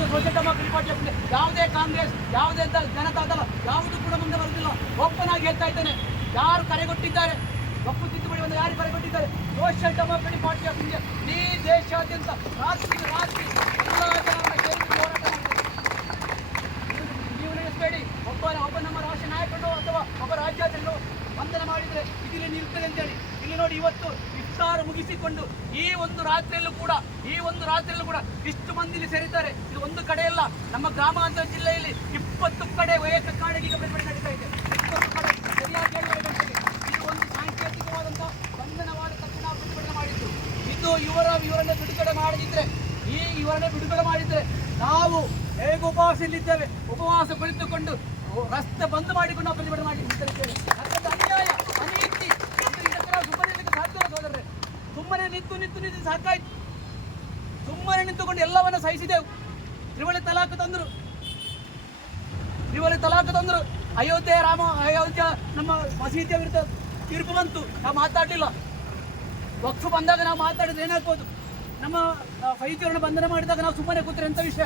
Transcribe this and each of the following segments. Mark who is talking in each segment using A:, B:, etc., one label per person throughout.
A: ಇವತ್ತು ಸ್ವಚ್ಛತಾ ರಿಪೋರ್ಟ್ ಯಾವುದೇ ಕಾಂಗ್ರೆಸ್, ಯಾವುದೇ ದಳ ಜನತಾದಳ ಯಾವುದು ಕೂಡ ಮುಂದೆ ಬರುತ್ತಿಲ್ಲ ಒಪ್ಪನಾಗಿ ಹೇಳ್ತಾ ಇದ್ದೇನೆ. ಯಾರು ಕರೆಗೊಟ್ಟಿದ್ದಾರೆ ಒಪ್ಪು ತಿದ್ದುಪಡಿ ಒಂದು ಯಾರು ಕರೆಗೊಟ್ಟಿದ್ದಾರೆ social democratic party of India. ಈ ದೇಶಾದ್ಯಂತ ರಾತ್ರಿ ರಾತ್ರಿ ಎಲ್ಲ ಜನರನ್ನ ಸೇರಿಸಿ ಹೋರಾಟ ಮಾಡಿದೆ ನೀವು ನೆನೆಸಬೇಡಿ ಒಬ್ಬ ಒಬ್ಬ ನಮ್ಮ ರಾಷ್ಟ್ರೀಯ ನಾಯಕರು ಅಥವಾ ಒಬ್ಬ ರಾಜ್ಯಾಧ್ಯಕ್ಷರು ವಂದನೆ ಮಾಡಿದ್ರೆ ಇದಿಲ್ಲಿ ನಿಲ್ತದೆ ಅಂತೇಳಿ ಇಲ್ಲಿ ನೋಡಿ ಇವತ್ತು ಮುಗಿಸಿಕೊಂಡು ಈ ಒಂದು ರಾತ್ರಿಯಲ್ಲೂ ಕೂಡ, ಈ ಒಂದು ರಾತ್ರಿಯಲ್ಲೂ ಕೂಡ ಇಷ್ಟು ಮಂದಿ ಸೇರಿದ್ದಾರೆ. ಇದು ಒಂದು ಕಡೆಯಲ್ಲ ನಮ್ಮ ಗ್ರಾಮಾಂತರ ಜಿಲ್ಲೆಯಲ್ಲಿ ಇಪ್ಪತ್ತು ಕಡೆ ಏಕ ಕಾಡಿಗೆ ಬಿಡುಗಡೆ ನಡೀತಾ ಇದೆ. ಇಪ್ಪತ್ತು ಕಡೆ ಸರಿಯಾಗಿ ಇದು. ಒಂದು ಸಾಂಕೇತಿಕವಾದಂತಹ ಬಂಧನವಾದ ತಕ್ಷಣ ಬಿಡುಗಡೆ ಮಾಡಿದ್ದು. ಇದು ಇವರ ವಿವರಣೆ ಬಿಡುಗಡೆ ಮಾಡದಿದ್ರೆ, ಈ ವಿವರಣೆ ಬಿಡುಗಡೆ ಮಾಡಿದ್ರೆ ನಾವು ಹೇಗೆ ಉಪವಾಸ ಇಲ್ಲಿದ್ದೇವೆ ಉಪವಾಸ ಕುಳಿತುಕೊಂಡು ರಸ್ತೆ ಬಂದ್ ಮಾಡಿಕೊಂಡು ಪ್ರತಿಭಟನೆ ಮಾಡಿ ನಿಂತಿದ್ದೇವೆ ಅದಕ್ಕೆ ಅನ್ಯಾಯ ಅನೀತಿ ಇದು ಇದಕ್ಕೆ ನಾವು ಸುಮ್ಮನೆ ನಿಲ್ಲಕ್ಕೆ ಸಾಧ್ಯವಿಲ್ಲ ಸೋದರರೇ ಸುಮ್ಮನೆ ನಿಂತು ನಿಂತು ನಿಂತು ಸಾಕಾಯ್ತು. ಸುಮ್ಮನೆ ನಿಂತುಕೊಂಡು ಎಲ್ಲವನ್ನ ಸಹಿಸಿದೆವು. ತ್ರಿವಳಿ ತಲಾಖ್ ತಂದರು. ತ್ರಿವಳಿ ತಲಾಖ್ ತಂದರು. ಅಯೋಧ್ಯೆ, ರಾಮ, ಅಯೋಧ್ಯ, ನಮ್ಮ ಮಸೀದಿಯ ವಿರುದ್ಧ ತೀರ್ಪು ಬಂತು. ನಾವು ಮಾತಾಡಲಿಲ್ಲ. ವಕ್ಫು ಬಂದಾಗ ನಾವು ಮಾತಾಡಿದ್ರೆ ಏನಾಗ್ಬೋದು? ನಮ್ಮ ವೈದ್ಯರನ್ನು ಬಂಧನ ಮಾಡಿದಾಗ ನಾವು ಸುಮ್ಮನೆ ಕೂತ್ರೆ ಎಂಥ ವಿಷಯ?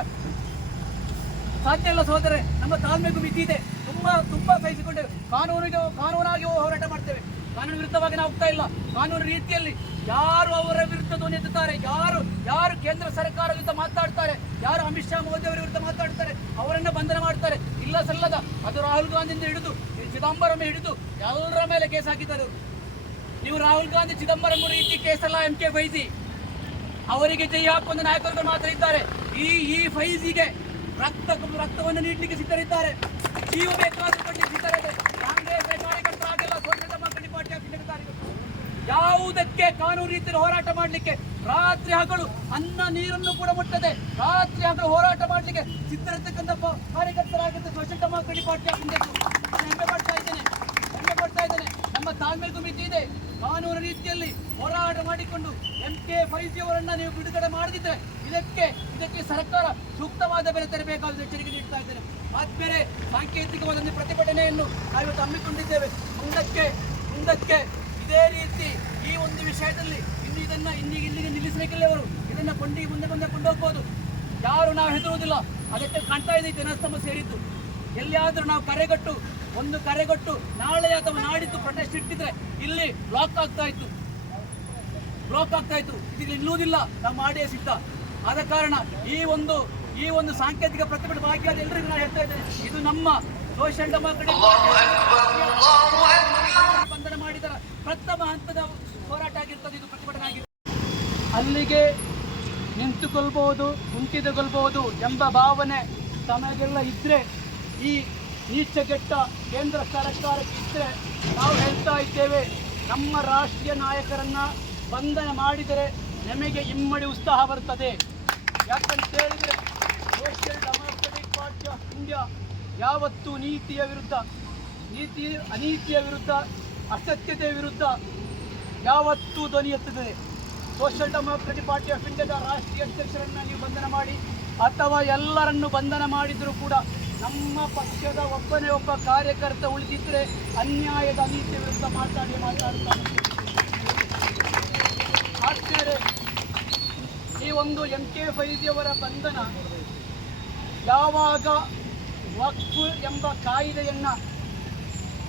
A: ಸಾಧ್ಯ ಇಲ್ಲ ಸಹೋದರೆ ನಮ್ಮ ತಾಳ್ಮೆಗೂ ಮಿತಿ ಇದೆ. ತುಂಬಾ ತುಂಬಾ ಸಹಿಸಿಕೊಂಡೇವೆ. ಕಾನೂನಿಗೆ ಕಾನೂನಾಗಿ ಹೋರಾಟ ಮಾಡ್ತೇವೆ. ಕಾನೂನು ವಿರುದ್ಧವಾಗಿ ನಾವು ಹೋಗ್ತಾ ಇಲ್ಲ. ಕಾನೂನು ರೀತಿಯಲ್ಲಿ ಯಾರು ಅವರ ವಿರುದ್ಧ ಧ್ವನಿ ಎತ್ತುತ್ತಾರೆ? ಯಾರು ಯಾರು ಕೇಂದ್ರ ಸರ್ಕಾರ ವಿರುದ್ಧ ಮಾತಾಡ್ತಾರೆ? ಯಾರು ಅಮಿತ್ ಶಾ, ಮೋದಿ ಅವರ ವಿರುದ್ಧ ಮಾತಾಡ್ತಾರೆ? ಅವರನ್ನ ಬಂಧನ ಮಾಡ್ತಾರೆ? ಇಲ್ಲ ಸಲ್ಲದ, ಅದು ರಾಹುಲ್ ಗಾಂಧಿಯಿಂದ ಹಿಡಿದು, ಚಿದಂಬರಂ ಹಿಡಿದು ಎಲ್ಲರ ಮೇಲೆ ಕೇಸ್ ಹಾಕಿದ್ದಾರೆ. ನೀವು ರಾಹುಲ್ ಗಾಂಧಿ, ಚಿದಂಬರಂ ರೀತಿ ಕೇಸಲ್ಲ, ಎಂ ಕೆ ಫೈಜಿ. ಅವರಿಗೆ ಜೈ ಹಾಕುವಂತ ನಾಯಕರುಗಳು ಮಾತ್ರ ಇದ್ದಾರೆ. ಈ ಈ ಫೈಜಿಗೆ ರಕ್ತ, ರಕ್ತವನ್ನು ನೀಡಲಿಕ್ಕೆ ಸಿದ್ಧರಿದ್ದಾರೆ. ಜೀವ ಬೇಕಾದ್ರೂ ಕೊಡ್ಲಿಕ್ಕೆ ಸಿದ್ಧರಿದ್ದಾರೆ Congress ಕಾರ್ಯಕರ್ತರಾಗಿಲ್ಲ social democratic party of India ಕಾರ್ಯಕರ್ತರು ಯಾವುದಕ್ಕೆ ಕಾನೂನು ರೀತಿಯಲ್ಲಿ ಹೋರಾಟ ಮಾಡಲಿಕ್ಕೆ? ರಾತ್ರಿ ಹಗಲು ಅನ್ನ ನೀರನ್ನು ಕೂಡ ಮುಟ್ಟದೆ. ರಾತ್ರಿ ಹಗಲು ಹೋರಾಟ ಮಾಡಲಿಕ್ಕೆ ಸಿದ್ಧರಿರ್ತಕ್ಕಂಥ ಕಾರ್ಯಕರ್ತರಾಗಿದ್ದ ಸೋಷಿಯಲ್ ಡೆಮಾಕ್ರೆಟಿಕ್ ಪಾರ್ಟಿ ಹೆಮ್ಮೆ ಪಡ್ತಾ ಇದ್ದೇನೆ. ಹೆಮ್ಮೆ ಪಡ್ತಾ ಇದ್ದೇನೆ. ನಮ್ಮ ತಾಳ್ಮೆಗೂ ಮಿತಿ ಇದೆ. ಕಾನೂನು ರೀತಿಯಲ್ಲಿ ಹೋರಾಟ ಮಾಡಿಕೊಂಡು ಎಂ ಕೆ ಫೈಜಿ ಅವರನ್ನ ನೀವು ಬಿಡುಗಡೆ ಮಾಡದಿದ್ರೆ ಇದಕ್ಕೆ ಇದಕ್ಕೆ ಸರ್ಕಾರ ಸೂಕ್ತವಾದ ಬೆಲೆ ತರಬೇಕಾದ ಎಚ್ಚರಿಕೆ ನೀಡ್ತಾ ಇದ್ದೇನೆ. ಆದ್ಮೇಲೆ ಸಾಂಕೇತಿಕವಾದ ಪ್ರತಿಭಟನೆಯನ್ನು ನಾವು ಹಮ್ಮಿಕೊಂಡಿದ್ದೇವೆ. ಮುಂದಕ್ಕೆ ಮುಂದಕ್ಕೆ ಇದೇ ರೀತಿ ಈ ಒಂದು ವಿಷಯದಲ್ಲಿ ಇನ್ನು ಇದನ್ನ ಇಂದಿಗೆ ಇಲ್ಲಿಗೆ ನಿಲ್ಲಿಸಬೇಕಿಲ್ಲ ಅವರು ಇದನ್ನ ಕೊಂಡಿ ಮುಂದೆ ಮುಂದೆ ಕೊಂಡೋಗ್ಬೋದು. ಯಾರು ನಾವು ಹೆದರುವುದಿಲ್ಲ. ಅದಕ್ಕೆ ಕಾಣ್ತಾ ಇದೆ ಜನಸ್ತಂಭ ಸೇರಿದ್ದು. ಎಲ್ಲಿಯಾದರೂ ನಾವು ಕರೆಗಟ್ಟು, ಒಂದು ಕರೆಗಟ್ಟು ನಾಳೆ ಅಥವಾ ನಾಡಿದ್ದು ಪ್ರೊಟೆಸ್ಟ್ ಇಟ್ಟಿದ್ರೆ ಇಲ್ಲಿ ಬ್ಲಾಕ್ ಆಗ್ತಾ ಇತ್ತು. ಬ್ಲಾಕ್ ಆಗ್ತಾ ಇತ್ತು. ಇದು ನಿಲ್ಲುವುದಿಲ್ಲ. ನಮ್ಮ ಆಡಿಯ ಸಿದ್ಧ ಆದ ಕಾರಣ ಈ ಒಂದು ಈ ಒಂದು ಸಾಂಕೇತಿಕ ಪ್ರತಿಭಟನೆ ಭಾಗಿಯಾದ ಎಲ್ಲರಿಗೂ ನಾನು ಹೇಳ್ತಾ ಇದ್ದೇನೆ. ಇದು ನಮ್ಮ ಸೋಷಿಯಲ್ ಡೆಮಾಕ್ರೆಟಿಕ್ ಬಂಧನ ಮಾಡಿದ ಪ್ರಥಮ ಹಂತದ ಹೋರಾಟ ಆಗಿರ್ತದೆ, ಇದು ಪ್ರತಿಭಟನೆ ಆಗಿರ್ತದೆ ಅಲ್ಲಿಗೆ ನಿಂತುಕೊಳ್ಬಹುದು ಕುಂಠಿತಗೊಳ್ಬಹುದು ಎಂಬ ಭಾವನೆ ತಮಗೆಲ್ಲ ಇದ್ರೆ, ಈ ನೀಚಗೆಟ್ಟ ಕೇಂದ್ರ ಸರ್ಕಾರಕ್ಕೆ ಇದ್ರೆ ನಾವು ಹೇಳ್ತಾ ಇದ್ದೇವೆ, ನಮ್ಮ ರಾಷ್ಟ್ರೀಯ ನಾಯಕರನ್ನ ಬಂಧನ ಮಾಡಿದರೆ ನಮಗೆ ಇಮ್ಮಡಿ ಉತ್ಸಾಹ ಬರ್ತದೆ ಯಾಕಂತ ಹೇಳಿದ್ರೆ, social democratic party of India ಯಾವತ್ತೂ ನೀತಿಯ ವಿರುದ್ಧ, ನೀತಿ ಅನೀತಿಯ ವಿರುದ್ಧ ಅಸತ್ಯತೆಯ ವಿರುದ್ಧ ಯಾವತ್ತೂ ಧ್ವನಿ ಎತ್ತದೆ ಸೋಷಿಯಲ್ ಡೆಮಾಕ್ರೆಟಿಕ್ ಪಾರ್ಟಿ ಆಫ್ ಇಂಡಿಯಾದ ರಾಷ್ಟ್ರೀಯ ಅಧ್ಯಕ್ಷರನ್ನ ನೀವು ಬಂಧನ ಮಾಡಿ, ಅಥವಾ ಎಲ್ಲರನ್ನು ಬಂಧನ ಮಾಡಿದರೂ ಕೂಡ ನಮ್ಮ ಪಕ್ಷದ ಒಬ್ಬನೇ ಒಬ್ಬ ಕಾರ್ಯಕರ್ತ ಉಳಿದಿದ್ದರೆ ಅನ್ಯಾಯದ ಅನೀತಿಯ ವಿರುದ್ಧ ಮಾತಾಡಿ ಮಾತಾಡುತ್ತಾರೆ ಈ ಒಂದು ಎಂ ಕೆ ಫೈದಿಯವರ ಬಂಧನ ಯಾವಾಗ ವಕ್ಫ್ ಎಂಬ ಕಾಯಿದೆಯನ್ನ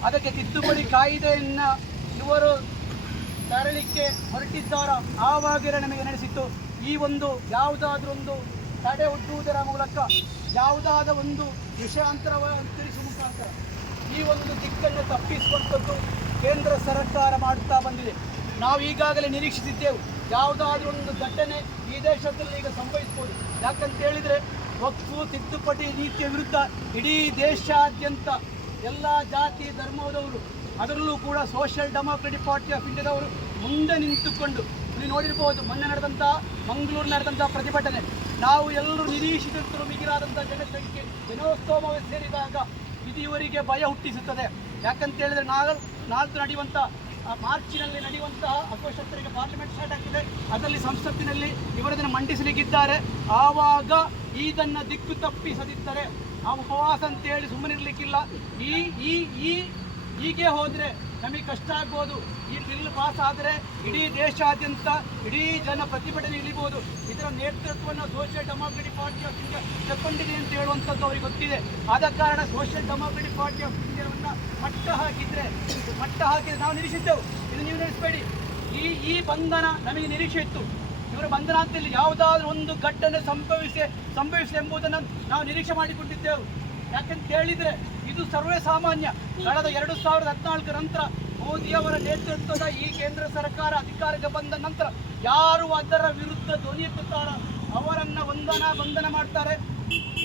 A: ಅದಕ್ಕೆ ತಿದ್ದುಪಡಿ ಕಾಯಿದೆಯನ್ನು ಇವರು ತರಲಿಕ್ಕೆ ಹೊರಟಿದ್ದಾರ? ಆವಾಗಿರ ನಮಗೆ ನಡೆಸಿತ್ತು ಈ ಒಂದು ಯಾವುದಾದ್ರೊಂದು ತಡೆ ಒಡ್ಡುವುದರ ಮೂಲಕ ಯಾವುದಾದ ಒಂದು ವಿಷಯಾಂತರವನ್ನು ತಿಳಿಸುವ ಮುಖಾಂತರ ಈ ಒಂದು ದಿಕ್ಕನ್ನು ತಪ್ಪಿಸುವಂಥದ್ದು ಕೇಂದ್ರ ಸರ್ಕಾರ ಮಾಡುತ್ತಾ ಬಂದಿದೆ. ನಾವು ಈಗಾಗಲೇ ನಿರೀಕ್ಷಿಸಿದ್ದೆವು. ಯಾವುದಾದ್ರೂ ಒಂದು ಘಟನೆ ಈ ದೇಶದಲ್ಲಿ ಈಗ ಸಂಭವಿಸ್ಬೋದು ಯಾಕಂತ ಹೇಳಿದರೆ, ಒಕ್ಕು ತಿದ್ದುಪಡಿ ನೀತಿಯ ವಿರುದ್ಧ ಇಡೀ ದೇಶಾದ್ಯಂತ ಎಲ್ಲ ಜಾತಿ ಧರ್ಮದವರು, ಅದರಲ್ಲೂ ಕೂಡ ಸೋಷಿಯಲ್ ಡೆಮೋಕ್ರೆಟಿಕ್ ಪಾರ್ಟಿ ಆಫ್ ಇಂಡಿಯಾದವರು ಮುಂದೆ ನಿಂತುಕೊಂಡು ನೀವು ನೋಡಿರ್ಬೋದು, ಮೊನ್ನೆ ನಡೆದಂಥ ಮಂಗಳೂರು ನಡೆದಂಥ ಪ್ರತಿಭಟನೆ. ನಾವು ಎಲ್ಲರೂ ನಿರೀಕ್ಷಿತರು ಮಿಗಿಲಾದಂಥ ಜನಸಂಖ್ಯೆ ಜನೋತ್ಸವ ಸೇರಿದಾಗ ಇದು ಭಯ ಹುಟ್ಟಿಸುತ್ತದೆ. ಯಾಕಂತ ಹೇಳಿದ್ರೆ ನಾಲ್, ನಾಲ್ಕು ನಡೆಯುವಂಥ ಮಾರ್ಚಿನಲ್ಲಿ ನಡೆಯುವಂತಹ ಅಕೋಶಸ್ತರಿಗೆ ಪಾರ್ಲಿಮೆಂಟ್ ಸ್ಟಾರ್ಟ್ ಆಗ್ತದೆ. ಅದರಲ್ಲಿ ಸಂಸತ್ತಿನಲ್ಲಿ ಇವರದನ್ನು ಮಂಡಿಸಲಿಕ್ಕಿದ್ದಾರೆ. ಆವಾಗ ಇದನ್ನು ದಿಕ್ಕು ತಪ್ಪಿಸದಿದ್ದರೆ ಆ ಉಪವಾಸ ಅಂತೇಳಿ ಸುಮ್ಮನಿರ್ಲಿಕ್ಕಿಲ್ಲ. ಈ ಈ ಈ, ಹೀಗೆ ಹೋದರೆ ನಮಗೆ ಕಷ್ಟ ಆಗ್ಬೋದು. ಈ ಬಿಲ್ ಪಾಸ್ ಆದರೆ ಇಡೀ ದೇಶಾದ್ಯಂತ ಇಡೀ ಜನ ಪ್ರತಿಭಟನೆ ಇಳಿಬೋದು. ಇದರ ನೇತೃತ್ವವನ್ನು social democratic party of India ತಗೊಂಡಿದೆ ಅಂತ ಹೇಳುವಂಥದ್ದು ಅವ್ರಿಗೆ ಗೊತ್ತಿದೆ. ಆದ ಕಾರಣ ಸೋಷಿಯಲ್ ಡೆಮಾಕ್ರೆಟಿಕ್ ಪಾರ್ಟಿ ಆಫ್ ಇಂಡಿಯಾವನ್ನು ಮಟ್ಟ ಹಾಕಿದ್ರೆ, ಮಟ್ಟ ಹಾಕಿದರೆ ನಾವು ನಿಲ್ಲಿಸಿದ್ದೆವು. ಇದು ನೀವು ನಿಲ್ಲಿಸಬೇಡಿ ಈ ಈ ಬಂಧನ ನಮಗೆ ನಿರೀಕ್ಷೆ ಇತ್ತು. ಇವರ ಬಂಧನಾಂತದಲ್ಲಿ ಯಾವುದಾದ್ರೂ ಒಂದು ಘಟನೆ ಸಂಭವಿಸಿ ಸಂಭವಿಸಿ ಎಂಬುದನ್ನು ನಾವು ನಿರೀಕ್ಷೆ ಮಾಡಿಕೊಂಡಿದ್ದೆವು. ಯಾಕೆಂತ ಹೇಳಿದ್ರೆ ಇದು ಸರ್ವೇ ಸಾಮಾನ್ಯ. ಕಳೆದ ಎರಡು ಸಾವಿರದ ಹದಿನಾಲ್ಕರ ನಂತರ ಮೋದಿಯವರ ನೇತೃತ್ವದ ಈ ಕೇಂದ್ರ ಸರ್ಕಾರ ಅಧಿಕಾರಕ್ಕೆ ಬಂದ ನಂತರ ಯಾರು ಅದರ ವಿರುದ್ಧ ಧ್ವನಿ ಎತ್ತುತ್ತಾರ ಅವರನ್ನ ಬಂಧನ ಬಂಧನ ಮಾಡ್ತಾರೆ.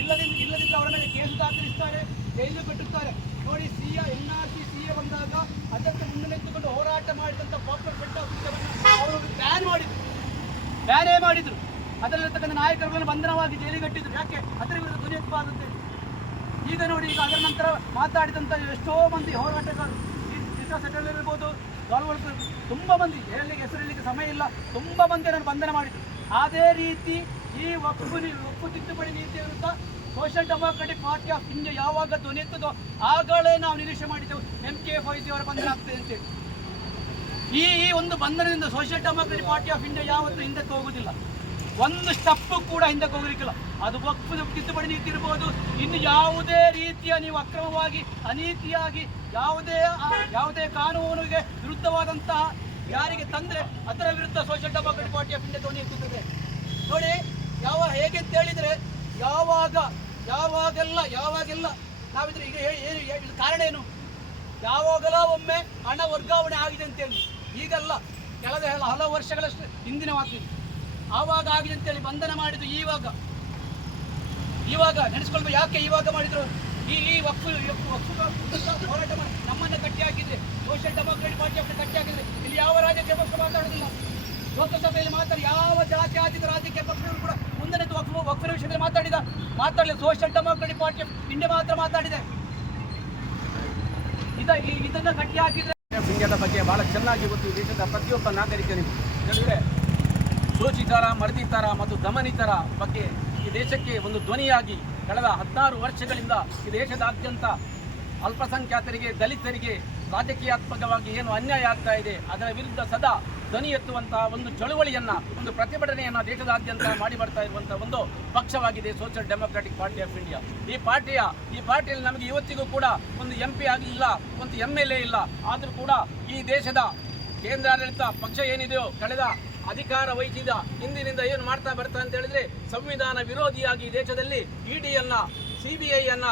A: ಇಲ್ಲದಿಂದ ಇಲ್ಲದಿಂದ ಅವರ ಮೇಲೆ ಕೇಸು ದಾಖಲಿಸ್ತಾರೆ, ಜೈಲು ಕಟ್ಟುತ್ತಾರೆ. ನೋಡಿ, C N R C C A ಬಂದಾಗ ಅದಕ್ಕೆ ಮುನ್ನೆಲೆತ್ತುಕೊಂಡು ಹೋರಾಟ ಮಾಡಿದಂಥ ಪಾಪುಲರ್ ಬೆಟ್ಟ ಅವರು ಬ್ಯಾನ್ ಮಾಡಿದ್ರು. ಬ್ಯಾನೇ ಮಾಡಿದ್ರು. ಅದರಲ್ಲಿರ್ತಕ್ಕಂಥ ನಾಯಕರುಗಳನ್ನು ಬಂಧನವಾಗಿ ಜೈಲಿಗಟ್ಟಿದ್ರು ಯಾಕೆ? ಅದರ ವಿರುದ್ಧ ಧ್ವನಿ ಈಗ ನೋಡಿ, ಈಗ ಅದರ ನಂತರ ಮಾತಾಡಿದಂಥ ಎಷ್ಟೋ ಮಂದಿ ಹೋರಾಟಗಾರರು. ಚಿತ್ರ ಸೆಟಲ್ ಇರ್ಬೋದು ಗಾಲ್ವರ್ಕರ್ ತುಂಬ ಮಂದಿ. ಹೇಳಲಿಕ್ಕೆ ಹೆಸರಿಲಿಕ್ಕೆ ಸಮಯ ಇಲ್ಲ. ತುಂಬ ನಾನು ಬಂಧನ ಮಾಡಿದ್ರು. ಅದೇ ರೀತಿ ಈ ಒಪ್ಪು ಒಪ್ಪು ತಿದ್ದುಪಡಿ ನೀತಿ ವಿರುದ್ಧ social democratic party of India ಯಾವಾಗ ಧ್ವನಿ ಎತ್ತದೋ ಆಗಲೇ ನಾವು ನಿರೀಕ್ಷೆ ಮಾಡಿದ್ದೆವು. ಎಂ ಕೆ ಅವರ ಬಂಧನ ಆಗ್ತದೆ ಅಂತೇಳಿ. ಈ ಈ ಒಂದು ಬಂಧನದಿಂದ social democratic party of India ಯಾವತ್ತೂ ಹಿಂದಕ್ಕೆ ಹೋಗುದಿಲ್ಲ ಒಂದು ಸ್ಟೆಪ್ ಕೂಡ ಹಿಂದಕ್ಕೆ ಹೋಗಲಿಕ್ಕಿಲ್ಲ. ಅದು ಒಪ್ಪು ತಿದ್ದುಪಡಿ ನೀತಿ ಇರ್ಬೋದು. ಇನ್ನು ಯಾವುದೇ ರೀತಿಯ ನೀವು ಅಕ್ರಮವಾಗಿ, ಅನೀತಿಯಾಗಿ ಯಾವುದೇ ಯಾವುದೇ ಕಾನೂನಿಗೆ ವಿರುದ್ಧವಾದಂತಹ ಯಾರಿಗೆ ತಂದ್ರೆ ಅದರ ವಿರುದ್ಧ social democratic party of India ಧ್ವನಿ ಎತ್ತುತ್ತದೆ. ನೋಡಿ, ಯಾವ, ಹೇಗೆ ಅಂತ ಹೇಳಿದ್ರೆ ಯಾವಾಗ, ಯಾವಾಗೆಲ್ಲ ಯಾವಾಗೆಲ್ಲ ನಾವಿದ್ರೆ ಈಗ ಏನು ಕಾರಣ ಏನು? ಯಾವಾಗಲ ಒಮ್ಮೆ ಹಣ ವರ್ಗಾವಣೆ ಆಗಿದೆ ಅಂತೇಳಿ ಈಗಲ್ಲ. ಕಳೆದ ಹಲ- ಹಲವು ವರ್ಷಗಳಷ್ಟು ಹಿಂದಿನ ಮಾತು ಆವಾಗ ಆಗಿದೆ ಅಂತೇಳಿ ಬಂಧನ ಮಾಡಿದ್ದು ಈವಾಗ. ಇವಾಗ ನೆನೆಸ್ಕೊಳ್ಬೇಕು. ಯಾಕೆ ಇವಾಗ ಮಾಡಿದ್ರು? ಈ ಈ ವಕ್ಫು ಹೋರಾಟ ಮಾಡಿ ನಮ್ಮನ್ನ ಕಟ್ಟಿ ಹಾಕಿದ್ರೆ, ಸೋಷಿಯಲ್ ಡೆಮಾಕ್ರೆಟಿಕ್ ಪಾರ್ಟಿ ಅವ್ರನ್ನ ಕಟ್ಟಿ ಹಾಕಿದ್ರೆ ಇಲ್ಲಿ ಯಾವ ರಾಜಕೀಯ ಪಕ್ಷ ಮಾತಾಡೋದಿಲ್ಲ. ಲೋಕಸಭೆಯಲ್ಲಿ ಮಾತಾಡಿ ಯಾವ ಜಾತಿ ಆಧಾರಿತ ರಾಜಕೀಯ ಪಕ್ಷಗಳು ಕೂಡ ಮುಂದೆ ವಕ್ಫು ವಕ್ಫಿನ ವಿಷಯದಲ್ಲಿ ಮಾತಾಡಿದ. ಮಾತಾಡಲಿ ಸೋಷಿಯಲ್ ಡೆಮಾಕ್ರೆಟಿಕ್ ಪಾರ್ಟಿ ಇಂಡಿಯಾ ಮಾತ್ರ ಮಾತಾಡಿದೆ. ಇದ ಇದನ್ನ ಕಟ್ಟಿ ಹಾಕಿದ್ರೆ
B: ಇಂಡಿಯಾದ ಬಗ್ಗೆ ಬಹಳ ಚೆನ್ನಾಗಿ ಈ ದೇಶದ ಪ್ರತಿಯೊಬ್ಬ ನಾಗರಿಕನಿಗೂ ಹೇಳಿದ್ರೆ ಶೋಷಿತರ ಮರ್ದಿತರ ಮತ್ತು ದಮನಿತರ ಬಗ್ಗೆ ಈ ದೇಶಕ್ಕೆ ಒಂದು ಧ್ವನಿಯಾಗಿ ಕಳೆದ ಹದಿನಾರು ವರ್ಷಗಳಿಂದ ಈ ದೇಶದಾದ್ಯಂತ ಅಲ್ಪಸಂಖ್ಯಾತರಿಗೆ, ದಲಿತರಿಗೆ ರಾಜಕೀಯಾತ್ಮಕವಾಗಿ ಏನು ಅನ್ಯಾಯ ಆಗ್ತಾ ಇದೆ, ಅದರ ವಿರುದ್ಧ ಸದಾ ಧ್ವನಿ ಎತ್ತುವಂತಹ ಒಂದು ಚಳುವಳಿಯನ್ನ, ಒಂದು ಪ್ರತಿಭಟನೆಯನ್ನ ದೇಶದಾದ್ಯಂತ ಮಾಡಿ ಬರ್ತಾ ಇರುವಂತಹ ಒಂದು ಪಕ್ಷವಾಗಿದೆ social democratic party of India ಈ ಪಾರ್ಟಿಯ, ಈ ಪಾರ್ಟಿಯಲ್ಲಿ ನಮಗೆ ಇವತ್ತಿಗೂ ಕೂಡ ಒಂದು ಎಂ ಪಿ ಆಗಲಿಲ್ಲ ಒಂದು ಎಂ ಎಲ್ ಎ ಇಲ್ಲ, ಆದರೂ ಕೂಡ ಈ ದೇಶದ ಕೇಂದ್ರಾಡಳಿತ ಪಕ್ಷ ಏನಿದೆಯೋ, ಕಳೆದ ಅಧಿಕಾರ ವಹಿಸಿದ, ಹಿಂದಿನಿಂದ ಏನು ಮಾಡ್ತಾ ಬರ್ತಾ ಅಂತ ಹೇಳಿದ್ರೆ ಸಂವಿಧಾನ ವಿರೋಧಿಯಾಗಿ ದೇಶದಲ್ಲಿ ಇಡಿಯನ್ನ ಸಿಬಿಐಯನ್ನ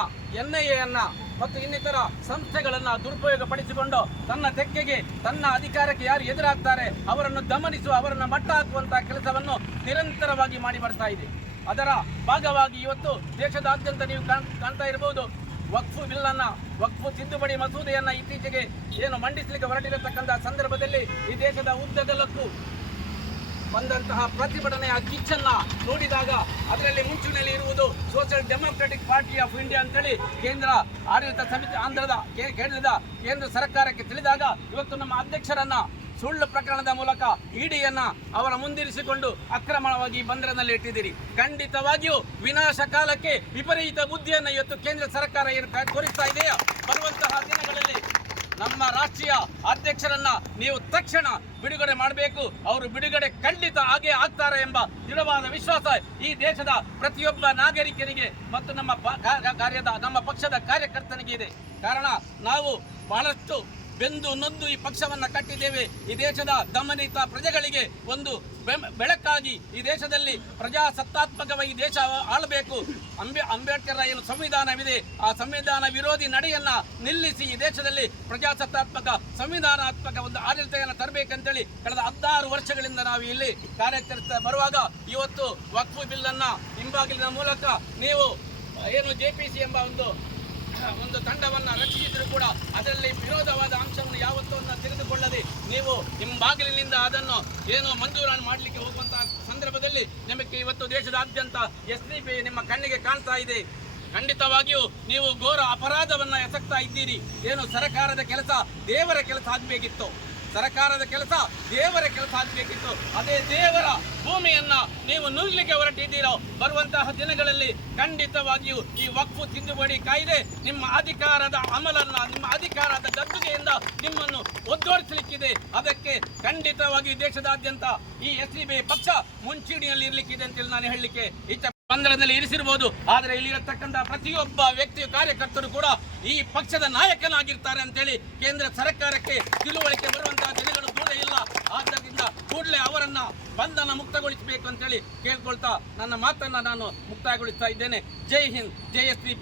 B: ಅನ್ನು ಮತ್ತು ಇನ್ನಿತರ ಸಂಸ್ಥೆಗಳನ್ನು ದುರುಪಯೋಗ ಪಡಿಸಿಕೊಂಡು ತನ್ನ ತೆಕ್ಕೆಗೆ, ತನ್ನ ಅಧಿಕಾರಕ್ಕೆ ಯಾರು ಎದುರಾಗ್ತಾರೆ ಅವರನ್ನು ಗಮನಿಸುವ ಅವರನ್ನು ಮಟ್ಟ ಹಾಕುವಂತಹ ಕೆಲಸವನ್ನು ನಿರಂತರವಾಗಿ ಮಾಡಿ ಬರ್ತಾ ಇದೆ. ಅದರ ಭಾಗವಾಗಿ ಇವತ್ತು ದೇಶದಾದ್ಯಂತ ನೀವು ಕಾಣ್- ಕಾಣ್ತಾ ಇರಬಹುದು ವಕ್ಫು ಬಿಲ್ಲನ್ನು, ವಕ್ಫು ತಿದ್ದುಪಡಿ ಮಸೂದೆಯನ್ನ ಇತ್ತೀಚೆಗೆ ಏನು ಮಂಡಿಸಲಿಕ್ಕೆ ಹೊರಟಿರತಕ್ಕಂತಹ ಸಂದರ್ಭದಲ್ಲಿ ಈ ದೇಶದ ಉದ್ದಗಲಕ್ಕೂ ಬಂದಂತಹ ಪ್ರತಿಭಟನೆಯ ಕಿಚ್ಚನ್ನ ನೋಡಿದಾಗ ಅದರಲ್ಲಿ ಮುಂಚೂಣಿಯಲ್ಲಿ ಇರುವುದು social democratic party of India ಅಂತೇಳಿ ಕೇಂದ್ರ ಆಡಳಿತ ಸಮಿತಿ ಆಂಧ್ರದ ಕೇಂದ್ರದ ಕೇಂದ್ರ ಸರ್ಕಾರಕ್ಕೆ ತಿಳಿದಾಗ ಇವತ್ತು ನಮ್ಮ ಅಧ್ಯಕ್ಷರನ್ನ ಸುಳ್ಳು ಪ್ರಕರಣದ ಮೂಲಕ ಇಡಿಯನ್ನ ಅವರ ಮುಂದಿರಿಸಿಕೊಂಡು ಅಕ್ರಮವಾಗಿ ಬಂದರನಲ್ಲಿ ಇಟ್ಟಿದ್ದೀರಿ. ಖಂಡಿತವಾಗಿಯೂ ವಿನಾಶ ಕಾಲಕ್ಕೆ ವಿಪರೀತ ಬುದ್ಧಿಯನ್ನು ಇವತ್ತು ಕೇಂದ್ರ ಸರ್ಕಾರ ಏನು ತೋರಿಸ್ತಾ ಇದೆಯಾ? ಬರುವಂತಹ ದಿನಗಳಲ್ಲಿ ನಮ್ಮ ರಾಷ್ಟ್ರೀಯ ಅಧ್ಯಕ್ಷರನ್ನ ನೀವು ತಕ್ಷಣ ಬಿಡುಗಡೆ ಮಾಡಬೇಕು. ಅವರು ಬಿಡುಗಡೆ ಖಂಡಿತ ಹಾಗೆ ಆಗ್ತಾರೆ ಎಂಬ ದೃಢವಾದ ವಿಶ್ವಾಸ ಈ ದೇಶದ ಪ್ರತಿಯೊಬ್ಬ ನಾಗರಿಕನಿಗೆ ಮತ್ತು ನಮ್ಮ ಕಾರ್ಯದ ನಮ್ಮ ಪಕ್ಷದ ಕಾರ್ಯಕರ್ತನಿಗೆ ಇದೆ. ಕಾರಣ ನಾವು ಬಹಳಷ್ಟು ಬೆಂದು ನೊಂದು ಈ ಪಕ್ಷವನ್ನ ಕಟ್ಟಿದ್ದೇವೆ. ಈ ದೇಶದ ದಮನಿತ ಪ್ರಜೆಗಳಿಗೆ ಒಂದು ಬೆಳಕಾಗಿ ಈ ದೇಶದಲ್ಲಿ ಪ್ರಜಾಸತ್ತಾತ್ಮಕವಾಗಿ ದೇಶ ಆಳಬೇಕು. ಅಂಬೇ ಅಂಬೇಡ್ಕರ್ ಏನು ಸಂವಿಧಾನವಿದೆ, ಆ ಸಂವಿಧಾನ ವಿರೋಧಿ ನಡೆಯನ್ನ ನಿಲ್ಲಿಸಿ ಈ ದೇಶದಲ್ಲಿ ಪ್ರಜಾಸತ್ತಾತ್ಮಕ, ಸಂವಿಧಾನಾತ್ಮಕ ಒಂದು ಆಡಳಿತವನ್ನು ತರಬೇಕಂತೇಳಿ ಕಳೆದ ಹದಿನಾರು ವರ್ಷಗಳಿಂದ ನಾವು ಇಲ್ಲಿ ಕಾರ್ಯಾಚರಿಸ್ತಾ ಬರುವಾಗ ಇವತ್ತು ವಕ್ಫು ಬಿಲ್ ಅನ್ನ ಹಿಂಬಾಗಿಲಿನ ಮೂಲಕ ನೀವು, ಏನು ಜೆ ಪಿ ಸಿ ಎಂಬ ಒಂದು ಒಂದು ತಂಡವನ್ನು ರಚಿಸಿದ್ರು ಕೂಡ ಅದರಲ್ಲಿ ವಿರೋಧವಾದ ಅಂಶವನ್ನು ಯಾವತ್ತೂ ತೆಗೆದುಕೊಳ್ಳದೆ ನೀವು ನಿಮ್ಮ ಬಾಗಿಲಿನಿಂದ ಅದನ್ನು ಏನು ಮಂಜೂರಾನ್ ಮಾಡಲಿಕ್ಕೆ ಹೋಗುವಂತಹ ಸಂದರ್ಭದಲ್ಲಿ ನಿಮಗೆ ಇವತ್ತು ದೇಶದಾದ್ಯಂತ ಎಸ್ ಡಿ ಪಿ ನಿಮ್ಮ ಕಣ್ಣಿಗೆ ಕಾಣ್ತಾ ಇದೆ. ಖಂಡಿತವಾಗಿಯೂ ನೀವು ಘೋರ ಅಪರಾಧವನ್ನ ಎಸಗ್ತಾ ಇದ್ದೀರಿ. ಏನು ಸರ್ಕಾರದ ಕೆಲಸ ದೇವರ ಕೆಲಸ ಆಗಬೇಕಿತ್ತು. ಸರ್ಕಾರದ ಕೆಲಸ, ದೇವರ ಕೆಲಸ ಆಗಬೇಕಿತ್ತು. ಅದೇ ದೇವರ ಭೂಮಿಯನ್ನ ನೀವು ನುಗ್ಲಿಕ್ಕೆ ಹೊರಟಿದ್ದೀರೋ, ಬರುವಂತಹ ದಿನಗಳಲ್ಲಿ ಖಂಡಿತವಾಗಿಯೂ ಈ ವಕ್ಫು ತಿದ್ದುಪಡಿ ಕಾಯ್ದೆ ನಿಮ್ಮ ಅಧಿಕಾರದ ಅಮಲನ್ನ, ನಿಮ್ಮ ಅಧಿಕಾರದ ಗದ್ದುಗೆಯಿಂದ ನಿಮ್ಮನ್ನು ಒದ್ದೋಡಿಸಲಿಕ್ಕಿದೆ. ಅದಕ್ಕೆ ಖಂಡಿತವಾಗಿ ದೇಶದಾದ್ಯಂತ ಈ ಎಸ್ ಪಕ್ಷ ಮುಂಚೂಣಿಯಲ್ಲಿ ಇರಲಿಕ್ಕಿದೆ ಅಂತೇಳಿ ನಾನು ಹೇಳಲಿಕ್ಕೆ ಇಚ್ಛೆ ಬಂಧನದಲ್ಲಿ ಇರಿಸಿರ್ಬೋದು. ಆದರೆ ಇಲ್ಲಿರತಕ್ಕಂತಹ ಪ್ರತಿಯೊಬ್ಬ ವ್ಯಕ್ತಿ ಕಾರ್ಯಕರ್ತರು ಕೂಡ ಈ ಪಕ್ಷದ ನಾಯಕನಾಗಿರ್ತಾರೆ ಅಂತೇಳಿ ಕೇಂದ್ರ ಸರ್ಕಾರಕ್ಕೆ ತಿಳುವಳಿಕೆ ಬರುವಂತಹ ದಿನಗಳು ದೂರ ಇಲ್ಲ. ಆದ್ದರಿಂದ ಕೂಡಲೇ ಅವರನ್ನ ಬಂಧನ ಮುಕ್ತಗೊಳಿಸಬೇಕು ಅಂತೇಳಿ ಕೇಳ್ಕೊಳ್ತಾ ನನ್ನ ಮಾತನ್ನ ನಾನು ಮುಕ್ತಾಯಗೊಳಿಸ್ತಾ ಇದ್ದೇನೆ. ಜೈ ಹಿಂದ್, ಜೈ ಎಸ್ ಪಿ.